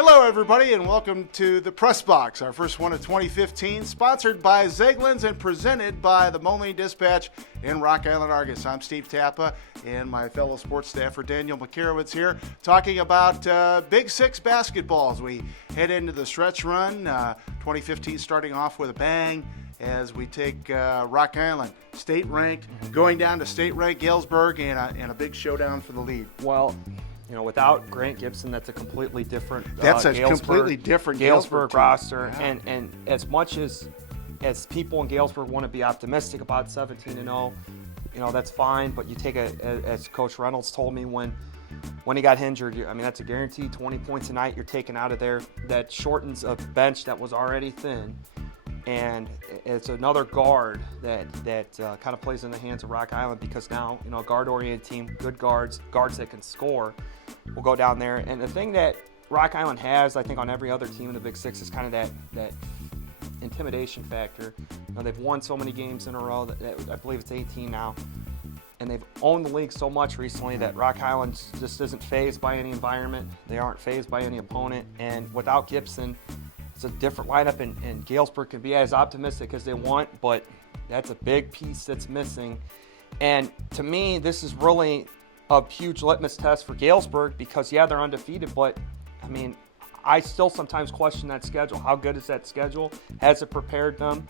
Hello, everybody, and welcome to the Press Box, our first one of 2015, sponsored by Zeglin's and presented by the Moline Dispatch in Rock Island, Argus. I'm Steve Tappa, and my fellow sports staffer Daniel Makarewicz here, talking about Big Six basketball as we head into the stretch run. 2015 starting off with a bang as we take Rock Island, state-ranked, going down to state-ranked Galesburg, and a big showdown for the lead. Well, you know, without Grant Gibson, that's a completely different Galesburg roster. Yeah. And as much as people in Galesburg want to be optimistic about 17-0, you know, that's fine. But you take as Coach Reynolds told me when he got injured, I mean, that's a guaranteed 20 points a night you're taking out of there. That shortens a bench that was already thin. And it's another guard that kind of plays in the hands of Rock Island, because now, you know, a guard-oriented team, good guards that can score, will go down there. And the thing that Rock Island has, I think, on every other team in the Big Six is kind of that intimidation factor. You know, they've won so many games in a row that I believe it's 18 now, and they've owned the league so much recently that Rock Island just isn't fazed by any environment. They aren't fazed by any opponent, and without Gibson, it's a different lineup, and Galesburg can be as optimistic as they want, but that's a big piece that's missing. And to me, this is really a huge litmus test for Galesburg, because, yeah, they're undefeated, but, I mean, I still sometimes question that schedule. How good is that schedule? Has it prepared them?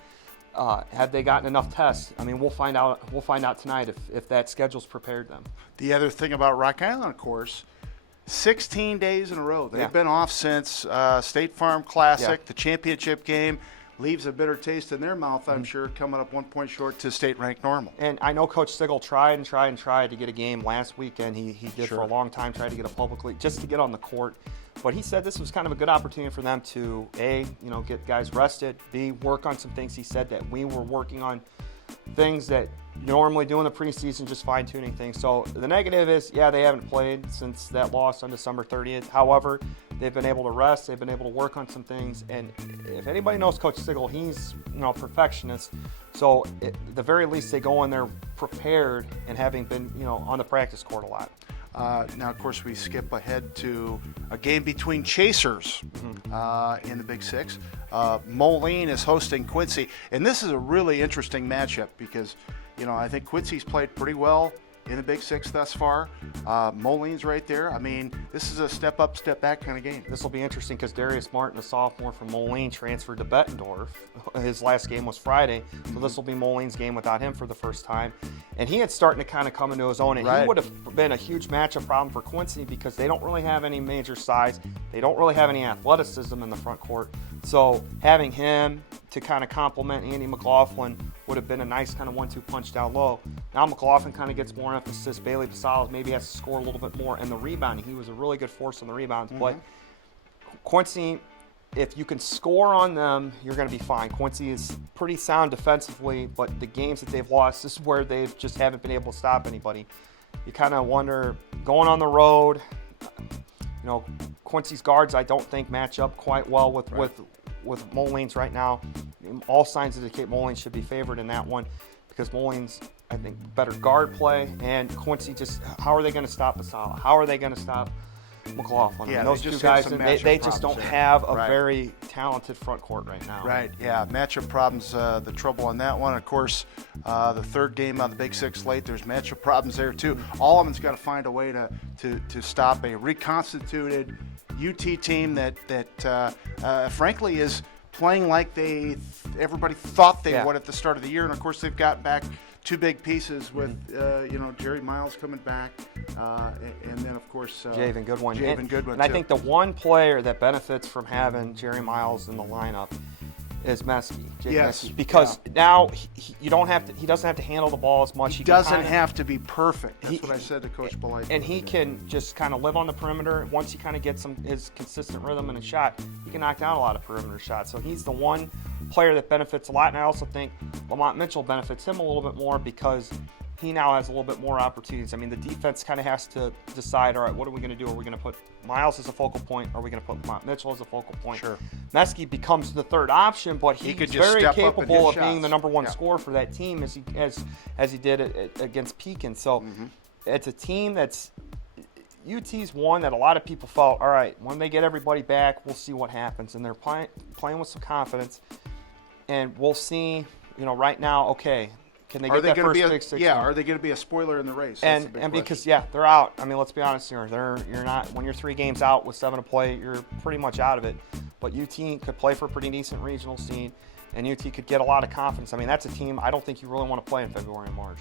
Have they gotten enough tests? I mean, we'll find out tonight if that schedule's prepared them. The other thing about Rock Island, of course, 16 days in a row. They've been off since State Farm Classic. The championship game leaves a bitter taste in their mouth, I'm sure, coming up 1 point short to state-ranked normal. And I know Coach Sigel tried to get a game last weekend. He did for a long time, tried to get a public league just to get on the court. But he said this was kind of a good opportunity for them to, A, you know, get guys rested, B, work on some things. He said that we were working on things that you normally do in the preseason, just fine-tuning things. So the negative is, yeah, they haven't played since that loss on December 30th. However, they've been able to rest. They've been able to work on some things. And if anybody knows Coach Sigel, he's, you know, a perfectionist. So at the very least, they go in there prepared and having been, you know, on the practice court a lot. Now, of course, we skip ahead to a game between chasers in the Big Six. Moline is hosting Quincy, and this is a really interesting matchup because, you know, I think Quincy's played pretty well in the Big Six thus far. Moline's right there. I mean, this is a step up, step back kind of game. This will be interesting because Darius Martin, a sophomore from Moline, transferred to Bettendorf. His last game was Friday, so this will be Moline's game without him for the first time. And he had starting to kind of come into his own, and he would have been a huge matchup problem for Quincy because they don't really have any major size. They don't really have any athleticism in the front court. So having him to kind of complement Andy McLaughlin would have been a nice kind of 1-2 punch down low. Now McLaughlin kind of gets more emphasis. Bailey Basales maybe has to score a little bit more. And the rebounding, he was a really good force on the rebounds. But Quincy, if you can score on them, you're going to be fine. Quincy is pretty sound defensively, but the games that they've lost, this is where they just haven't been able to stop anybody. You kind of wonder, going on the road, you know, Quincy's guards I don't think match up quite well with Moline's right now. All signs indicate Moline should be favored in that one because Moline's, I think, better guard play, and Quincy just, how are they going to stop Basala? How are they going to stop McLaughlin? Yeah, those two guys, they just don't have a very talented front court right now. Right, yeah, matchup problems, the trouble on that one. Of course, the third game on the Big Six slate, there's matchup problems there too. Allman's got to find a way to stop a reconstituted UT team that frankly is playing like everybody thought they would at the start of the year. And of course, they've got back two big pieces with you know, Jerry Miles coming back, and then of course Javen Goodwin. And I think the one player that benefits from having Jerry Miles in the lineup is Mesky. Mesky, because now he doesn't have to handle the ball as much. He doesn't have to be perfect. That's what I said to Coach Belite. And he can just kind of live on the perimeter. Once he kind of gets his consistent rhythm and a shot, he can knock down a lot of perimeter shots. So he's the one player that benefits a lot. And I also think Lamont Mitchell benefits him a little bit more because he now has a little bit more opportunities. I mean, the defense kind of has to decide, all right, what are we going to do? Are we going to put Miles as a focal point? Are we going to put Lamont Mitchell as a focal point? Sure. Mesky becomes the third option, but he's very capable of being the number one scorer for that team as he did against Pekin. So it's a team that's UT's one that a lot of people felt, all right, when they get everybody back, we'll see what happens. And they're playing with some confidence. And we'll see, right now, okay, can they get that first Big Six? Yeah, are they going to be a spoiler in the race? That's the big and because, question. they're out. I mean, let's be honest here. You're not, when you're 3 games out with 7 to play, you're pretty much out of it. But UT could play for a pretty decent regional scene, and UT could get a lot of confidence. I mean, that's a team I don't think you really want to play in February and March.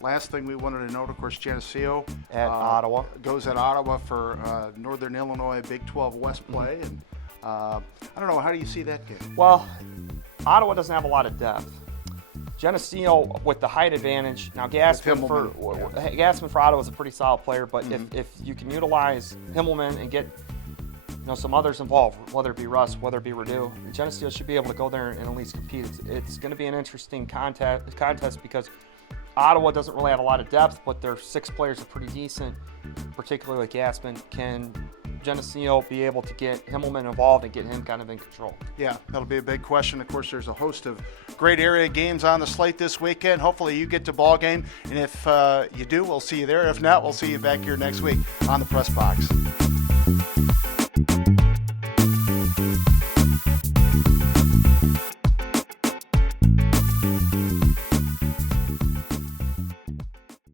Last thing we wanted to note, of course, Geneseo At Ottawa. goes at Ottawa for Northern Illinois Big 12 West play. And I don't know, how do you see that game? Well, Ottawa doesn't have a lot of depth. Geneseo with the height advantage. Now, Gassman for Ottawa is a pretty solid player, but if you can utilize Himmelman and get some others involved, whether it be Russ, whether it be Rideau, Geneseo should be able to go there and at least compete. It's going to be an interesting contest because Ottawa doesn't really have a lot of depth, but their 6 players are pretty decent, particularly like Gassman. Can Geneseo be able to get Himmelman involved and get him kind of in control? Yeah, that'll be a big question. Of course, there's a host of great area games on the slate this weekend. Hopefully you get to ball game, and if you do, we'll see you there. If not, we'll see you back here next week on the Press Box.